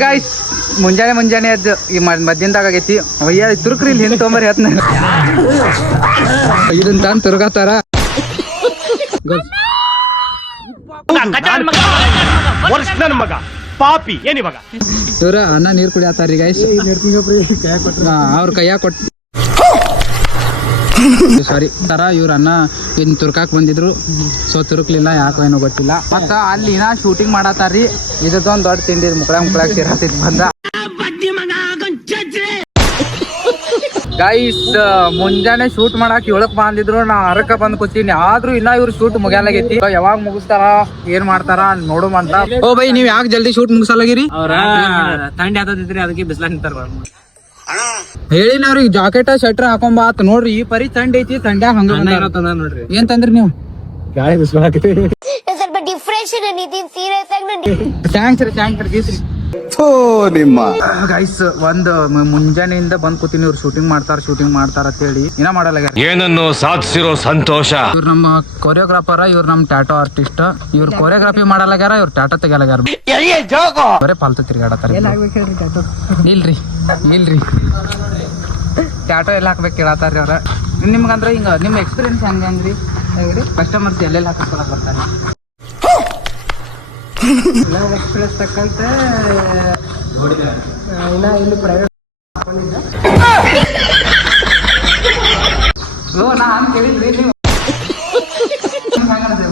Guys ಮುಂಜಾನೆ ಎದ್ದು ಈ ಮದ್ದಿಂದಾಗ ಆಗೈತಿ ಅಯ್ಯ ತುರುಕ್ರಿ ಇಲ್ಲಿ ಹಿಂದೆ ತೊಂಬರಿ ಹತ್ನ ಇದನ್ನ ತಾನು ತುರುಗಾತಾರ ಪಾಪಿ ಏನಿವಾಗ ಇವ್ರ ಅನ್ನ ನೀರ್ ಕುಡಿಯತ್ತಾರ್ರಿ ಗಾಯ್ಸ್ ಅವ್ರ ಕೈಯಾಗ ಕೊಟ್ಟು ಸಾರಿ ತರ ಇವ್ರ ಅನ್ನ ಇನ್ ತುರ್ಕಾಕ್ ಬಂದಿದ್ರು ಸೊ ತುರುಕ್ಲಿಲ್ಲ ಯಾಕೋ ಏನೋ ಗೊತ್ತಿಲ್ಲ ಮತ್ತ ಅಲ್ಲಿ ನಾ ಶೂಟಿಂಗ್ ಮಾಡತ್ತಾರ್ರಿ ಇದೊಂದ್ ದೊಡ್ಡ ತಿಂಡಿ ಮುಕ್ಕಳಾಗ ಸೇರತ್ತಿದ್ ಬಂದ ಗೈಸ್ ಮುಂಜಾನೆ ಶೂಟ್ ಮಾಡಕ್ 7ಕ್ಕೆ ಬಂದಿದ್ರು ನಾ 6ಕ್ಕೆ ಬಂದ್ ಕೂತೀನಿ ಆದ್ರೂ ಇನ್ನ ಇವ್ರು ಶೂಟ್ ಮುಗಿಯಲಾಗೈತಿ ಯಾವಾಗ ಮುಗಿಸ್ತಾರ ಏನ್ ಮಾಡ್ತಾರ ನೋಡು ಅಂತ ಓ ಬೈ ನೀವ್ ಯಾಕೆ ಜಲ್ದಿ ಶೂಟ್ ಮುಗಿಸಲಾಗಿರಿ ಅವ್ರ ಥಂಡಿ ಆತದಿದ್ರಿ ಅದಕ್ಕೆ ಬಿಸ್ಲಾಗ ನಿಂತಾರ ಹೇಳಿನ ಅವ್ರಿಗೆ ಜಾಕೆಟ್ ಶರ್ಟ್ ಹಾಕೊಂಬ ಆತ್ ನೋಡ್ರಿ ಈ ಪರಿ ಥಂಡಿ ಐತಿ ಥಂಡ್ಯಾಗ ಹಂಗ ನೋಡ್ರಿ ಏನ್ ತಂದ್ರಿ ನೀವು ಗಾಳಿ ಬಿಸ್ಲಾಗ ಸ್ವಲ್ಪ ಡಿಫ್ರೆಷನ್ ನಿತಿನ್ ಸೀರಿಯಸ್ ಆಗಿ ಥ್ಯಾಂಕ್ಸ್ ರೀ ನಿಮ್ಮ ಗೈಸ್ ಒಂದ್ ಮುಂಜಾನೆಯಿಂದ ಬಂದ್ ಕೂತೀನಿ ಇವ್ರು ಶೂಟಿಂಗ್ ಮಾಡ್ತಾರ ಅಂತ ಹೇಳಿ ಇನ್ನ ಮಾಡಲ್ಲ ಏನನ್ನು ಸಾಧಿಸಿರೋ ಸಂತೋಷ. ಇವ್ರು ನಮ್ಮ ಕೊರಿಯೋಗ್ರಾಫರ್ ಇವ್ರು ನಮ್ ಟ್ಯಾಟೋ ಆರ್ಟಿಸ್ಟ್ ಇವ್ರು ಕೊರಿಯೋಗ್ರಾಫಿ ಮಾಡಲಾಗ್ಯಾರ ಇವ್ರು ಟ್ಯಾಟೋ ತೆಗಿಯಲಾಗ್ಯಾರ ಬರೇ ಪಾಲ್ತು ತಿರ್ಗಾಡತಾರ ಇಲ್ರಿ ಟ್ಯಾಟೋ ಎಲ್ಲ ಹಾಕ್ಬೇಕು ಕೇಳತ್ತಾರ್ರಿ ಅವ್ರ ನಿಮ್ಗಂದ್ರ ಹಿಂಗ ನಿಮ್ ಎಕ್ಸ್ಪೀರಿಯನ್ಸ್ ಹೆಂಗ್ರಿ ಕಸ್ಟಮರ್ಸ್ ಎಲ್ಲೆಲ್ಲ ಹಾಕಕ್ ಬರ್ತಾರೆ ಎಕ್ಸ್ಪ್ರೆಸ್ ತಕ್ಕಂತೆ ಇಲ್ಲಿ ಪ್ರೈವೇಟ್ ನಾ ಹಂಗೆ ಕೇಳಿದ್ರಿ ನೀವು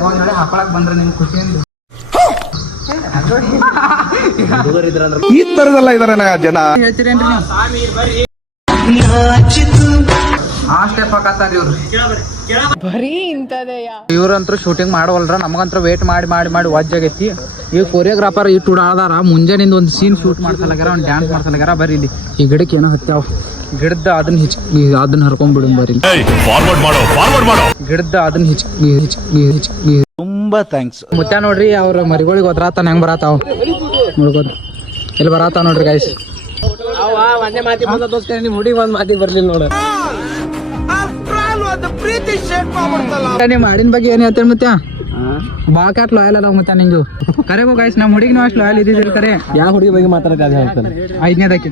ಒಂದ್ ವೇಳೆ ಹಾಕೊಳಕ್ ಬಂದ್ರೆ ನಿಮ್ ಖುಷಿಯಿಂದ ಈ ತರದೆಲ್ಲ ಇದಾರೆ ಜನ ಹೇಳ್ತೀರೇನ್ರಿ ಆ ಸ್ಟೆಪ್ ಹಾಕತ್ತಾರ ಇವ್ರು ಇವ್ರಂತ್ರು ಶೂಟಿಂಗ್ ಮಾಡವಲ್ರ ನಮಗಂತ್ರ ವೇಟ್ ಮಾಡಿ ವಜ್ಜಾಗೈತಿ ಈ ಕೊರಿಯೋಗ್ರಾಫರ್ ಈ ಟುಡಾದಾರ ಮುಂಜಾನಿಂದ ಒಂದು ಸೀನ್ ಶೂಟ್ ಮಾಡ್ಸಲಾಗ್ಯಾರ ಒಂದು ಡ್ಯಾನ್ಸ್ ಮಾಡ್ಸಲಾಗ್ಯಾರ ಬರ್ರಿ ಇಲ್ಲಿ ಈ ಗಿಡಕ್ಕೆ ಏನೋ ಹತ್ತಾವ ಗಿಡದ ಅದನ್ನ ಹರ್ಕೊಂಡ್ಬಿಡು ಬರ್ರಿ ಗಿಡದ ಅದನ್ನ ತುಂಬಾ ಥ್ಯಾಂಕ್ಸ್ ಮುತ್ತ ನೋಡ್ರಿ ಅವ್ರ ಮರಿಗಳಿಗೆ ಒದ್ರಾತಾನ ಹೆಂಗ್ ಬರತಾವ ನೋಡ್ಕೋದ್ ಇಲ್ಲಿ ಬರತಾವ ನೋಡ್ರಿ ಗೈಸ್ ಒಂದೇ ಮಾತಿ ಬಂದ ದೋಸ್ತ ನಿಮ್ ಹುಡುಗಿ ಒಂದ್ ಮಾತಿ ಬರ್ಲಿಲ್ಲ ನೋಡ ನೀವ್ ಮಾಡಿನ ಬಗ್ಗೆ ಏನ್ ಹೇಳ್ತೇನೆ ಮತ್ತೆ ಬಾಕಾಟ್ ಲಾಯಲ್ ಅದಾವ ಮತ್ತೆ ನಿಂಗು ಕರೆಗೋ ಗೈಸ್ ನಮ್ ಹುಡುಗಿನೂ ಅಷ್ಟು ಲಾಯಲ್ ಇದ್ದಿದ್ರಿ ಕರೆ ಯಾವ ಹುಡುಗಿ ಬಗ್ಗೆ ಮಾತಾಡಕ್ಕೆ ಅದೇ ಹೇಳ್ತಾನೆ ಐದನೇದಕ್ಕೆ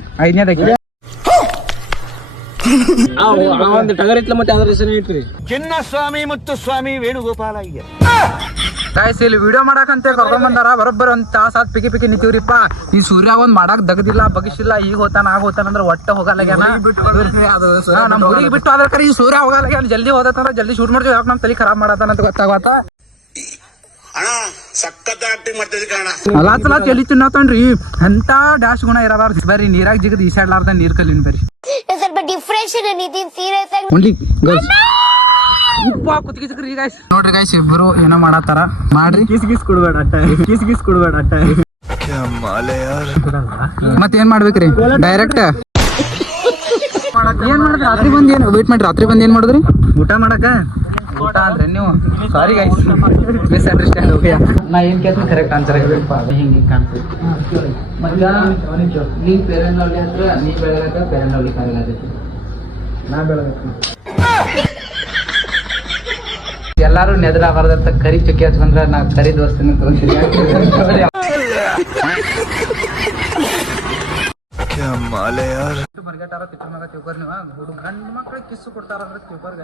ಒಂದು ಟಗರ್ ಇಟ್ಲ ಮತ್ತೆ ಅದ್ರ ಹೆಸರು ಇಟ್ರಿ ಚಿನ್ನಸ್ವಾಮಿ ಮತ್ತು ಸ್ವಾಮಿ ವೇಣುಗೋಪಾಲ ಅಯ್ಯರ್ ಗೈಸ್ ಇಲ್ಲಿ ವಿಡಿಯೋ ಮಾಡಕಂತ ಕರ್ಕೊಂಡ್ ಬಂದಾರ ಬರೋಬ್ಬರ ಒಂದ್ ತಾಸ ಪಿಕಿ ನಿಂತೀವ್ರಿಪ್ಪ ಈ ಸೂರ್ಯ ಒಂದ್ ಮಾಡಕ್ ದಗದಿಲ್ಲ ಬಗಿಸಿಲ್ಲ ಈಗ ಹೋತಾನ ಅಂದ್ರೆ ಒಟ್ಟ ಹೋಗಲ್ಲಾಗ್ಯಾನ ನಮ್ ಹುಡುಗಿ ಬಿಟ್ಟು ಅದ್ರ ಕರೆ ಈ ಸೂರ್ಯ ಹೋಗಲ್ಲಾಗ್ಯಾನ ಜಲ್ದಿ ಹೋದತ್ತಂದ್ರ ಜಲ್ದಿ ಶೂಟ್ ಮಾಡ್ತೀವಿ ಯಾಕೆ ನಮ್ ತಲೆ ಖರಾಬ್ ಮಾಡತಾನ ಅಂತ ಗೊತ್ತಾಗತ್ತ ಅಲಾಚಲ ತಲಿ ತಿನ್ನತನ್ರಿ ಎಂತ ಡ್ಯಾಶ್ ಗುಣ ಇರಬಾರ ಬರ್ರಿ ನೀರಾಗ ಜಿಗದ್ ಈಸಾಡ್ಲಾರ್ದ ನೀರ್ ಕಲ್ಲಿನ ಬರ್ರಿ ಸ್ವಲ್ಪ ಡಿಫ್ರೆಷನ್ ನಿತಿನ್ ಸೀರಿಯಸ್ ಆಗಿ ಓನ್ಲಿ ಗರ್ಲ್ಸ್ ನೋಡ್ರಿ ಗೈಸ್ ಇಬ್ರು ಏನೋ ಮಾಡತ್ತಾರ ಮಾಡ್ರಿ ಕಿಸ್ ಕೊಡ್ಬೇಡ ಅಟ್ಟ ಮತ್ತೇನ್ ಮಾಡ್ಬೇಕ್ರಿ ಡೈರೆಕ್ಟ್ ಏನ್ ಮಾಡಿದ್ರಿ ರಾತ್ರಿ ಬಂದ್ ಏನ್ ವೇಟ್ ಮಾಡಿ ರಾತ್ರಿ ಬಂದ್ ಏನ್ ಮಾಡಿದ್ರಿ ಊಟ ಮಾಡಕ ಊಟ ಅಂದ್ರೆ ನೀವು ಸಾರಿ ಗೈಸ್ ಮಿಸ್ ಅಂಡರ್ಸ್ಟ್ಯಾಂಡ್ ಹೋಗ್ಯಾ ನಾ ಏನ್ ಕೇಳ್ತೀನಿ ಕರೆಕ್ಟ್ ಆನ್ಸರ್ ಹಿಂಗೆ ಕಾಣ್ತೀವಿ ನೀ ಪೇರೆಂಟ್ ಲವ್ಲಿ ಹತ್ರ ನೀ ಬೆಳಗಾಕ ಪೇರೆಂಟ್ ಲವ್ಲಿ ಕರೆಗಾದೈತಿ ನಾ ಬೆಳಗಾಕ ಎಲ್ಲಾರು ನೆದಲಾಗಬಾರ್ದಂತ ಕರಿ ಚುಕ್ಕಿ ಹಚ್ಕೊಂಡ್ರ ನಾ ಕರಿ ದೋಸ್ತಿನ ತಗೊಂತೀನಿ ಮರ್ಗಟ್ಟಾರ ತಿಳ್ಕೊಂಡಾಗ ತಿಳ್ಕೊರ್ ನೀವ ಹುಡುಗ ಗಂಡು ಮಕ್ಳಿಗೆ ಕಿಸ್ಸು ಕೊಡ್ತಾರಂದ್ರೆ ತಿಳ್ಕೊರ್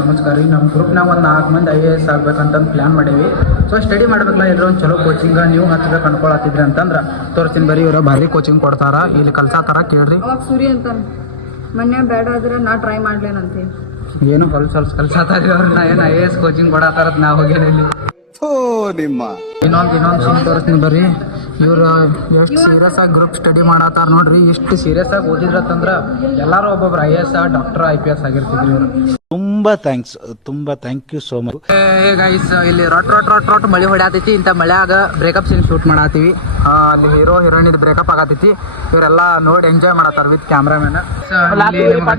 ನಮಸ್ಕಾರ ರೀ ನಮ್ಮ ಗ್ರೂಪ್ನಾಗ ಒಂದು 4 ಮಂದಿ IAS ಆಗ್ಬೇಕಂತ ಪ್ಲಾನ್ ಮಾಡೀವಿ ಸೊ ಸ್ಟಡಿ ಮಾಡ್ಬೇಕಲ್ಲ ಎಲ್ಲರೂ ಒಂದು ಚಲೋ ಕೋಚಿಂಗ್ ನೀವು ಹಚ್ಬೇಕು ಅನ್ಕೊಳತ್ತಿದ್ರಿ ಅಂತಂದ್ರೆ ತೋರಿಸ್ತೀನಿ ಬರೀ ಇವ್ರ ಭಾರಿ ಕೋಚಿಂಗ್ ಕೊಡ್ತಾರ ಇಲ್ಲಿ ಕಲ್ಸಾತಾರ ಕೇಳ್ರಿ ಅವಾಗ ಸೂರ್ಯ ಅಂತ ಮೊನ್ನೆ ಬೇಡ ಆದ್ರೆ ನಾ ಟ್ರೈ ಮಾಡ್ಲೇನಂತೆ ಏನು ಸ್ವಲ್ಪ ಕಲ್ಸಾತಾರಿ ಅವ್ರನ್ನ ಏನು IAS ಕೋಚಿಂಗ್ ಕೊಡತಾರ ನಾ ಹೋಗ್ಯಾನ ನಿಮ್ಮ ಇನ್ನೊಂದು ಸೀನ್ ತೋರಿಸ್ತೀನಿ ಬರ್ರಿ ಇವ್ರು ಎಷ್ಟು ಸೀರಿಯಸ್ ಆಗಿ ಗ್ರೂಪ್ ಸ್ಟಡಿ ಮಾಡತ್ತಾರ ನೋಡ್ರಿ ಎಷ್ಟು ಸೀರಿಯಸ್ ಆಗಿ ಓದಿದ್ರತ್ತಂದ್ರ ಎಲ್ಲಾರು ಒಬ್ಬೊಬ್ರು IAS ಡಾಕ್ಟರ್ IPS ಆಗಿರ್ತಿದ್ರಿ ಇವ್ರು ತುಂಬಾ thank you so much guys ಇಲ್ಲಿ ರೊಟ್ ಮಳಿ ಹೊಡ್ಯಾತೈತಿ ಇಂಥ ಮಳ್ಯಾಗ ಬ್ರೇಕಪ್ ಸೀನ್ ಶೂಟ್ ಮಾಡತ್ತೀವಿ ಅಲ್ಲಿ ಹೀರೋ ಹೀರೋಯಿನ್ ಬ್ರೇಕಪ್ ಆಗತೈತಿ ಇವರೆಲ್ಲ ನೋಡಿ ಎಂಜಾಯ್ ಮಾಡತ್ತಾರ ವಿತ್ ಕ್ಯಾಮ್ರಾಮನ್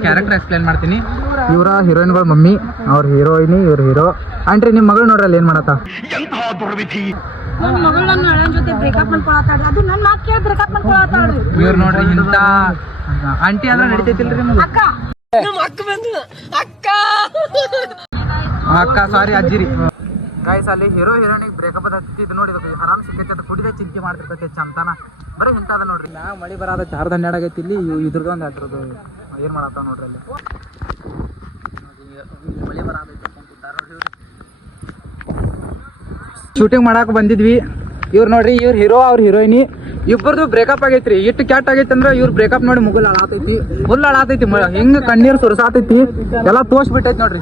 ಕ್ಯಾರೆಕ್ಟರ್ ಎಕ್ಸ್ಪ್ಲೇನ್ ಮಾಡ್ತೀನಿ ಇವರ ಹೀರೋಯಿನ್ಗಳ ಮಮ್ಮಿ ಅವ್ರ ಹೀರೋಯಿನಿ ಇವ್ರ ಹೀರೋ ಅಂಟ್ರಿ ನಿಮ್ ಮಗಳು ನೋಡ್ರಿ ಅಲ್ಲಿ ಏನ್ ಮಾಡತ್ತ ನನ್ನ ಮಗಳು ನನ್ನ ಅಣ್ಣನ ಜೊತೆ ಬ್ರೇಕಪ್ ಮಾಡ್ಕೊಳತಾಳ್ರಿ ಅದು ನನ್ನ ಮಾತು ಕೇಳಿ ಬ್ರೇಕಪ್ ಮಾಡ್ಕೊಳತಾಳ್ರಿ ಇವ್ರು ನೋಡ್ರಿ ಇಂತ ಆಂಟಿ ಅಂದ್ರೆ ನಡಿತೈತಿಲ್ರಿ ನಿಮ್ಗೆ ನಮ್ಮ ಅಕ್ಕ ಬಂದು ಅಕ್ಕ ಅಕ್ಕ ಸಾರಿ ಅಜ್ಜಿರಿ ಗೈಸ್ ಅಲ್ಲಿ ಹೀರೋ ಹೀರೋಯಿನಿಗೆ ಬ್ರೇಕಪ್ ಹತ್ತಿ ಇದು ನೋಡಿ ಆರಾಮ್ ಸಿಕ್ಕೈತಿ ಅದು ಕುಡಿದೇ ಚಿಂತೆ ಮಾಡ್ತಿರ್ತೈತಿ ಚಂತಾನ ಬರೀ ಇಂಥದ ನೋಡ್ರಿ ನಾ ಮಳಿ ಬರೋದ 4 ಆಗೈತಿ ಇಲ್ಲಿ ಇದ್ರದ್ದು ಒಂದು ಅದ್ರದ್ದು ಏನು ಮಾಡತ್ತಾವ ನೋಡ್ರಿ ಅಲ್ಲಿ ಮಳಿ ಬರೋದೈತಿ ಶೂಟಿಂಗ್ ಮಾಡಕ್ಕೆ ಬಂದಿದ್ವಿ ಇವ್ರು ನೋಡ್ರಿ ಇವ್ರು ಹೀರೋ ಅವ್ರ ಹೀರೋಯಿನಿ ಇಬ್ಬರದು ಬ್ರೇಕಪ್ ಆಗೈತ್ರಿ ಇಟ್ಟು ಕ್ಯಾಟ್ ಆಗೈತಿ ಅಂದ್ರೆ ಇವ್ರ ಬ್ರೇಕಪ್ ನೋಡಿ ಮುಗುಲ್ ಅಳಾತೈತಿ ಫುಲ್ ಅಳಾತೈತಿ ಹಿಂಗ ಕಣ್ಣೀರ್ ಸುರಸಾತೈತಿ ಎಲ್ಲ ತೋರ್ಸ್ಬಿಟ್ಟೈತಿ ನೋಡ್ರಿ